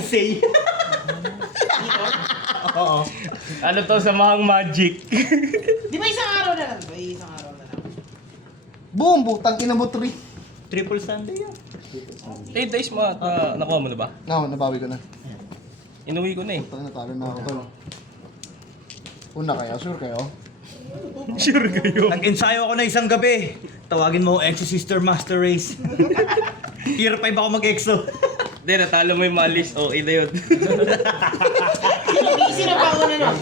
Say. Oo. Ano to, samahang magic. Di ba isang araw na lang? Isang araw na lang. Boom! Butang ina mo 3. Triple Sunday yan. 8 days mo at nakuha mo na ba? Nabawi ko na. Inuwi ko na eh. Butang natalo na ako tol. Una kaya? Sure kayo? Sure kayo. Nag-ensayo ako na isang gabi. Tawagin mo Exo Sister Master Race. Year 5 ako mag-exo. Hindi, natalo mo yung malis. Okay na yun. Sino pa ako na nun?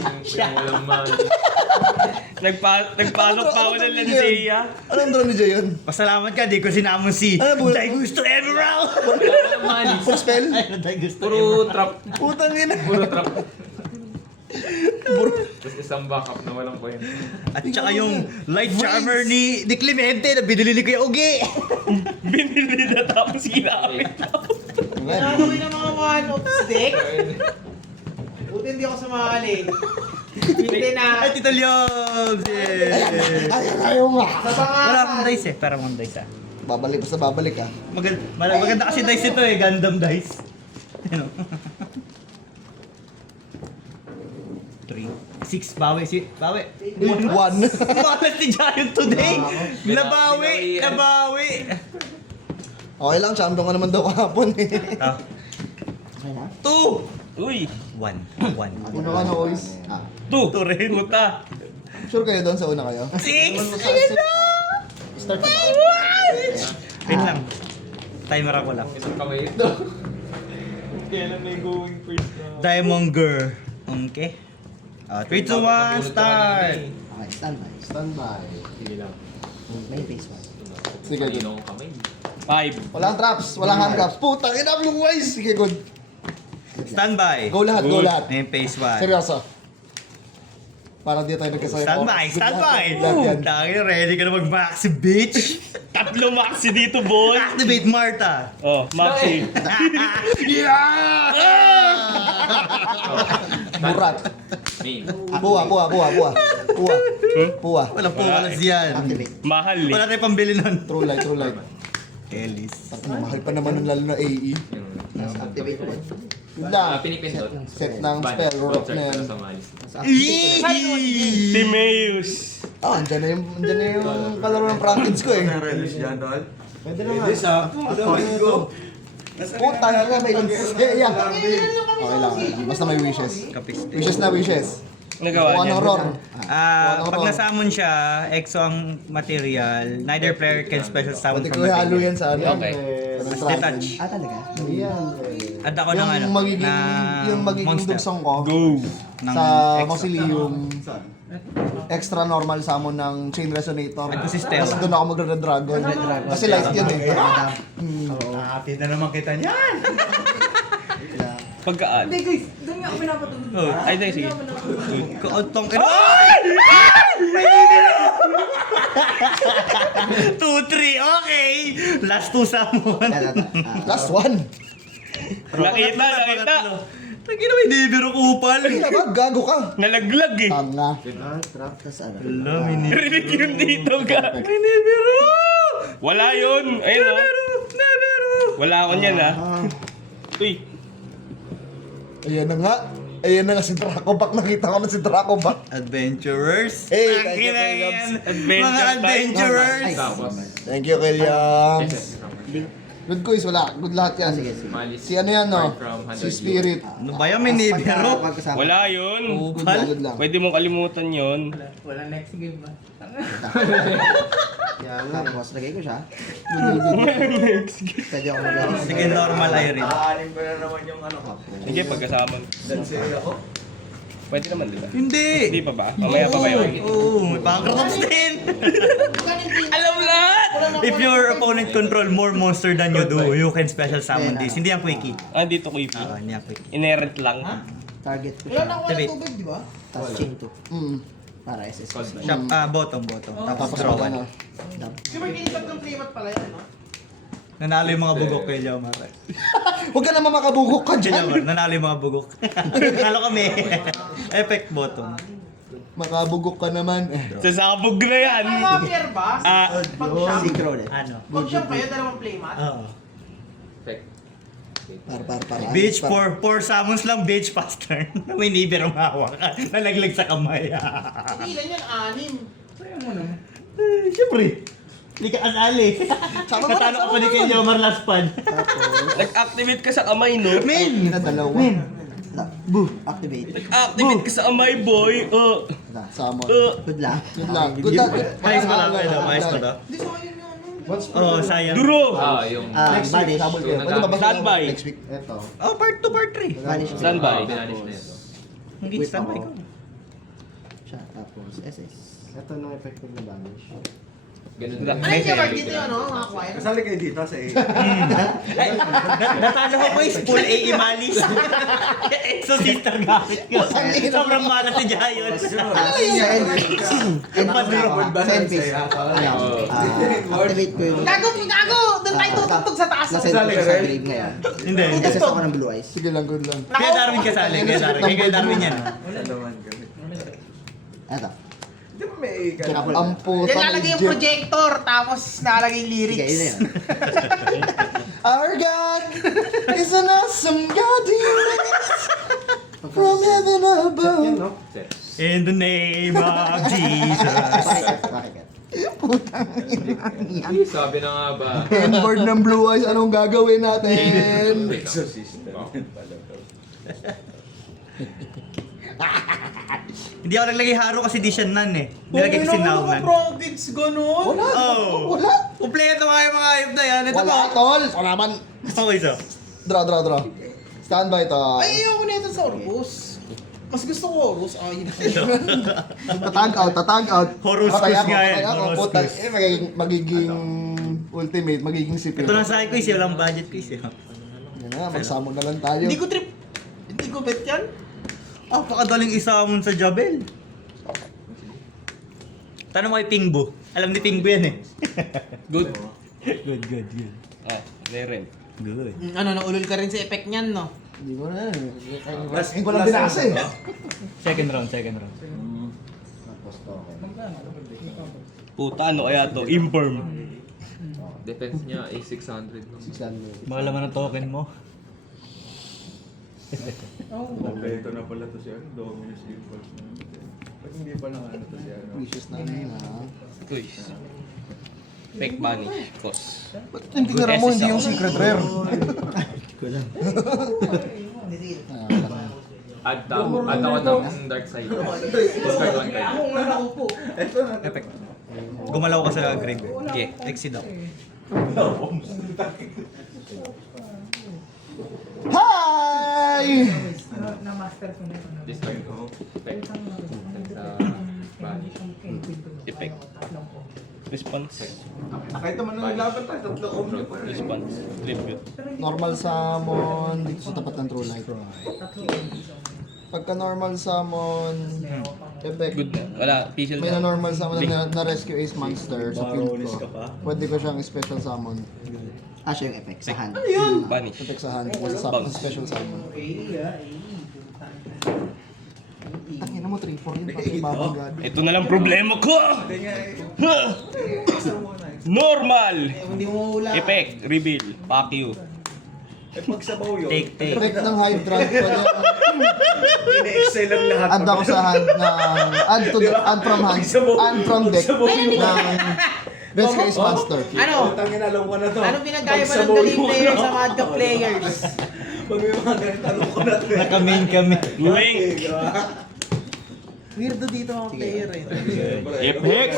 Nagpalok pa ako ng Lancia. Anong drone ni Jay yun? Pasalamat ka, di ko sinamon si Ano, Dai Gusto Emerald. Full spell? Dai Gusto Puro trap. Putang ina. Puro trap. Tapos isang backup na walang point. At saka yung light charmer ni Clemente na binili ni Kuya Ugi. Binili na tapos ginamit. Nakakawin ng mga one-off stick. Buti hindi ako sumali. Hindi na. Ay, Tito Lyobs! Ayaw nga. Sa pangasan. Wala akong dice eh, pero akong dice ah. Babalik basta babalik ah. Maganda kasi dice ito eh, Gundam dice. Ano? 3, 6, bawi. One. Malas ni Giant today! Nabawi! Okay lang, champion ka naman daw kahapon eh. 2! Uy! 1. Una ka na, boys. 2 rin. Puta. Sure kayo doon sa una kayo? 6! Ayun na! Start na. Wait lang. Timer ako lang. Isang kamay ito. Kailan may going first na? Diamond Girl. Okay. 3, 2, 1, start! Okay, standby. Standby. Sige lang. May face one. Sige, good. Kanino akong kamay. 5. Walang traps, walang hand traps. Putang ina, blue wise. Sige, good. Standby! Go lahat, go lahat. Ngayon phase 1. Seryoso. Para di tayo nagkasaya. Standby! Lahat yan. Tangin, ready ka na mag-maxi, bitch! 3 maxi dito, boy. Activate Marta! Oh, maxi. Murat. Main. Puwa. Walang puwalas yan. Activate. Mahal eh. Wala tayong pambili nun. True light. Ellis. Mahal pa naman nun, lalo na AE. Activate one. Yun lang. Pinipindot. Set ng spell, rock na yan. Sa malis. Timeus. Andyan na yung kalaro ng Frankins ko eh. Pwede na nga. Puta na may yeah. Okay lang. Basta may wishes. Kapiste. Wishes. Nagawa One niya. horror. Pag nasamon siya, EXO ang material, neither player can special summon Pwede from ko halo material. yan sa ano. Okay. Detach. Talaga? At ako ng ano, Yung magiging monster. dugsong ko Go. Ng sa EXO. Mausoleum, extra normal summon ng Chain Resonator. At si Stella. Tapos doon ako mag-Red Dragon. Kasi light yun eh. Happy na naman kita niyan! Pagkaan. Hindi guys, doon nga ako pinapatulog. Oh, Ay, sige. Kaotong ino. 2, 3, okay! Last 2 summon. Last one. Nakita. Tagina may dibiro kupal. Kaya ba? Gago ka. Nalaglag eh. Tanga. Trap, tas ano? Alam, ini. Rinig yun dito ka. May dibiro! Wala yun. Ayun o. Wala ako niyan ah. Uy. Ayan na nga si Dracobak. Nakita ko na si Dracobak. Adventurers. Hey, Tangina thank you, yan. Adventure Mga time. adventurers. Tapos, Thank you, Kelyams. SS. Good quiz, wala. Good lahat yan. Sige. Malis. Si ano yan, no? Apart from Si 100 Spirit. Ano ba yan? May nibiro? Wala yun. Good lang, good lang. Pwede mong kalimutan yun. Wala next game ba? Tapos, lagay ko siya. Pwede ako Sige, normal Irene. Sige, pagkasama. Pwede naman, di ba? Hindi. Hindi pa ba? Mamaya pa ba yun? Oo, may pangkratops din. Alam lahat! If your opponent control more monster than you do, you can special summon this. Hindi yan quickie. Ah, dito ko ipi. Hindi yan quickie. Inherent lang. Target ko Wala siya. na ako Tabi. ng tubig, di ba? Tapos chain 2. Para SS. Cold light. Shop, bottom. Tapos Tapos draw ako one. na. Kasi may kinipat ng playmat pala yan, no? Nanalo yung mga bugok kay Jomar. Huwag ka naman makabugok ka Kay dyan. Jomar, nanalo yung mga bugok. Kalo kami. Effect bottom. Makabugok ka naman. Sasabog na yan. Ang mga player ba? Ah, Pag-shop, Synchro ulit. Ano? pag-shop kayo, dalawang playmat? Oo. Effect. Para. Bitch, for summons lang, bitch, pass turn. May Nibiru mahawak ka. Nalaglag sa kamay. Ilan yan? 6. Siyempre. Hindi ka kasali. Natalo ka pa ni Kenyo Omar last pan. Nag-activate ka sa kamay, no? Men! Na dalawa. Boo! Activate. Nag-activate ka sa kamay, boy. Summon. Good luck. Good luck. Good luck. Ayos mo lang kayo, ayos mo to. Hindi, sayang yung ano. Oh, sayang. Duro! Yung... Banish. Double ko. Pwede babasa Standby. next week. Ito. Oh, part 2, part 3. Banish. Standby. Binanis na ito. Hindi, Wait, standby ko. Siya, tapos SS. Ito nung effective na banish. Ganun Ano Ano yung keyboard dito yun, no? Mga choir? Kasali kayo dito sa A. Ay, natalo ko ko yung full A Imalis. Exorcister gamit ko. Sobrang malas si Giants. Activate ko yung... Gago! Doon tayo tutugtog sa taas. Nasend ko siya sa grave ngayon. Hindi. SS ako ng blue eyes. Sige lang, good lang. Kaya Darwin kasali. Kaya Darwin yan. Ito. Ang puta. Yan lalagay yung projector, tapos nalagay yung lyrics. Sige, yun na yun. Our God is an awesome God. He is from heaven above. In the name of Jesus. Bakit? Sabi na nga ba? Headboard ng Blue Eyes, anong gagawin natin? Hindi ako naglagay haro kasi di siya nan eh. Nilagay ko si Naunan. Kids, ganun. Wala. Oh. Wala. Kompleto nga yung mga hype na yan. Ito Wala, pa. tol. Wala man. Okay, so. Draw. Standby to. Ay, ayoko na ito sa Orbus. Mas gusto ko Orbus. Ay, Tatag out. Horus Patay Kus ako, nga patay yan, ako. Horus Puta, Kus. magiging ultimate, magiging CPU. Ito lang sa akin, Chris. Walang budget, Chris. Yan na, mag-summon na lang tayo. hindi ko trip. Hindi ko bet yan. Oh, pakadaling isamon sa Jabel. Tanong mo kay Pingbo. Alam ni Pingbo yan eh. Good. Good. Meron. Good. Ano, naulol ka rin sa effect niyan, no? Hindi ko na. Hindi ko lang binasa eh. Second round. Tapos to. Puta, ano kaya to? Imperm. Defense niya ay 600. Baka laman ang token mo. Ito na pala to siya, Dominus Impulse na. Pag hindi pa na ano to siya, no? Wishes na yun ha. Uy. Fake banish. Cost. Ba't yung tinira mo, hindi yung secret rare? Add ako ng dark side. Discard one card. Epic. Gumalaw ka sa grave. Okay. Exit ako. Hi! Discard ko. Effect. Sa banish. Effect. Response. Kahit naman nang laban tayo, tatlo omni pa rin. Response. Tribute. Normal summon dito sa tapat ng True Light. Pagka normal summon, effect. Good na. Wala. Official May na na. normal summon na rescue ace monster sa field Baronis ko. ka pa. Pwede ko siyang special summon. Siya yung effect sa hand. Banish. Effect sa hand, sa special summon. Tangin na mo, 3-4 yun, pati babang god. Ito na lang problema ko! Huh! Normal! Hindi mo hula. Effect. Reveal. Fuck you. Take. Effect ng hydrant ko niya. Ine-excel ang lahat. Add ako sa hand ng add from hand, add from deck ng rescue ace monster. Ano? Tangin, alam ko na to. Ano pinagkaya ba ng galing player sa Madka players? Pag may mga ganito, alam ko na to. Naka-main kami. Link! Weirdo dito mga player eh. Effect!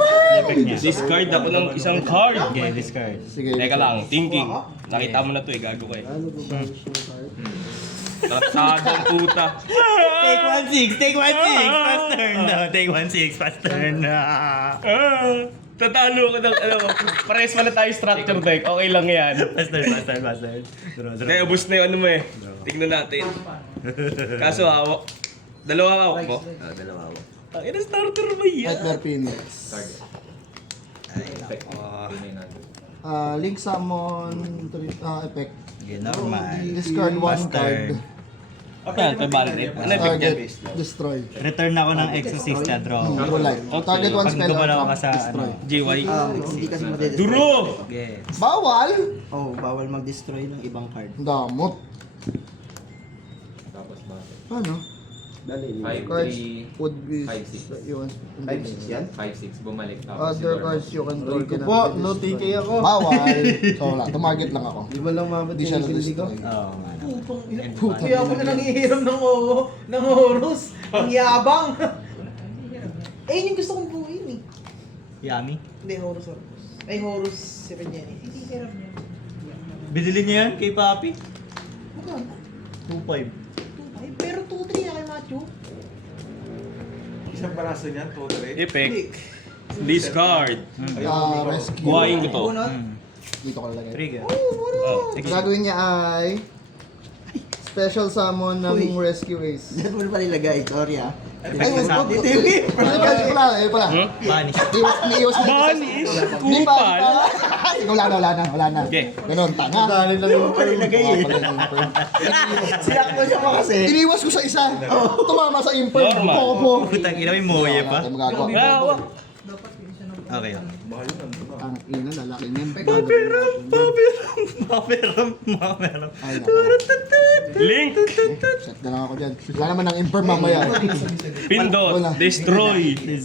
Discard ako ng isang card. Okay, discard. Sige. Teka lang, thinking. Nakita mo na to eh, gago ka eh. Tratsadong puta. Take 1-6. Fast turn. No, take 1-6. Fast turn. Tatalo ko ng, pares pala tayo structure deck. Okay lang yan. Fast turn. Draw. Kaya ubus na yung ano mo eh. Tignan natin. Kaso hawak. Dalawa hawak mo. Dalawa ako. Ang ina starter ba yan? Nightmare Phoenix. Target. Effect. Tunay natin. Link summon effect. Okay, normal. Discard one Fast turn. card. Yan, may validate. Ano effect Target, yan? destroy. Return ako ng Exorcista draw. True light. Target one Pag spell or gumalaw trap, ka sa destroy. GY. Hindi kasi madedestroy. Duro! Yes. Bawal! Oh, bawal mag-destroy ng ibang card. Damot. Tapos bakit? Ano? 5, Cards 3, would be... 5-6. Yun. 5-6 yan? 5-6. Bumalik. Tapos Other siguro- cards you control Ko po, no TK ako. Bawal. So wala, tumarget lang ako. Di ba lang mabot Hindi siya yung hindi ko? na-destroy. Oo nga. Putong ina. Puta. Kaya ako na nangihiram ng Horus. Ang yabang. Eh, yun yung gusto kong buuin eh. Yummy. Hindi, Horus. Ay, Horus 7 yan eh. Binili niya yan kay Papi? Magkano? 2.5. Ay, pero 2-3 na kay Matthew. Isang paraso niyan, totally. Effect. Discard. Rescue. Buhayin ko to. Dito ko lalagay. Trigger. Oh. Ang gagawin niya ay... Special summon ng Uy. Rescue Ace. Diyan mo na pala ilagay, sorry ah. Effect sa Dito yung Ayun pala. Banish. Iwas mo. Banis! Hindi pa. Kupal! Wala na. Okay. Ganon, tanga. Dali lang yung pala ilagay eh. Siyak mo siya mo kasi. Iniwas ko sa isa. Tumama sa imper. Normal. Popo. Putang ina, may moye pa. Wala tayong magagawa. Bravo! Okay. Baka yun, nandun na. Ang ina, lalaki niyan. Mameram. Ay, nako. Link! Set na lang ako dyan. Wala naman ng imper mamaya. Pindot! Destroy! Hindi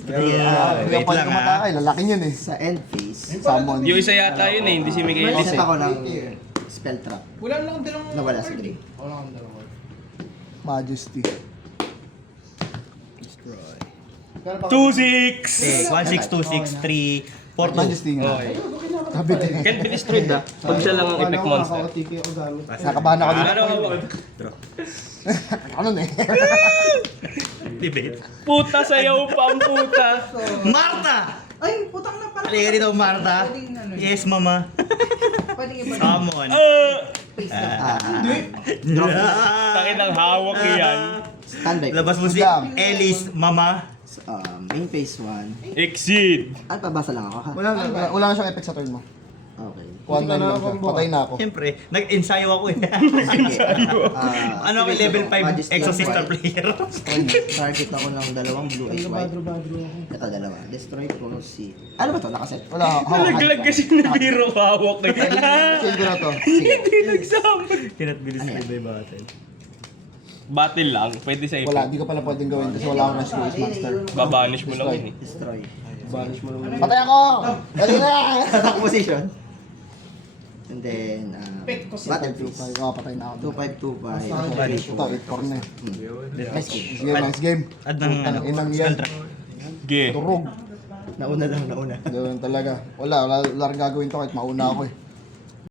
ako pwede kumatakay. Lalaki niyan eh. Sa end phase, Summon. Yung isa yata yun eh, hindi si Miguelis set eh. ako ng spell trap. Wala lang dalang... Nawala sa grave. Majesty. 2-6! Okay, 1, 6, 2, 6, 3, 4, 2. Majesty nga. Sabi din. Can't be destroyed ah. Pag siya lang ang effect monster. Ako TK ako gamit. Nakabahan ako dito. Ano? Ano na eh. Debate. Puta sayaw pa ang puta! Marta! Ay, putang na pala. Halika rito, Marta. Yes, mama. Pwedeng iba. Summon. Takin ng hawak yan. Standby. Labas mo si Slam. Ellis, mama. Main phase 1. Exceed! Ano, pabasa lang ako ha? Wala na siyang effect sa turn mo. Okay. Kuhan na lang siya. Patay na ako. Siyempre, nag-ensayo ako eh. Ano ako, activate level ako, 5 Majesty Exorcista White. player. Target ako ng dalawang blue eyes white. Ito dalawa. Destroy ko si... Ano ba to? Nakaset? Wala. Nalaglag kasi na biro hawak eh. Save ko na to. Hindi nagsama. Cannot be Ano yan? destroyed by battle. Battle lang, pwede sa Wala, effect. di ko pala pwedeng gawin kasi wala akong rescue ace monster. Babanish mo lang yun eh. Destroy. Banish mo naman. Patay ako! Dali na! Attack position. And then, Pick ko si battle phase. Patay na ako. 2525. Ito, 8-4 na eh. Nice game. Sige, nice game. Add ng ano, Inang yan. contract. Ge. Turog. Nauna lang, nauna. Gawin talaga. Wala rin gagawin to kahit mauna ako eh.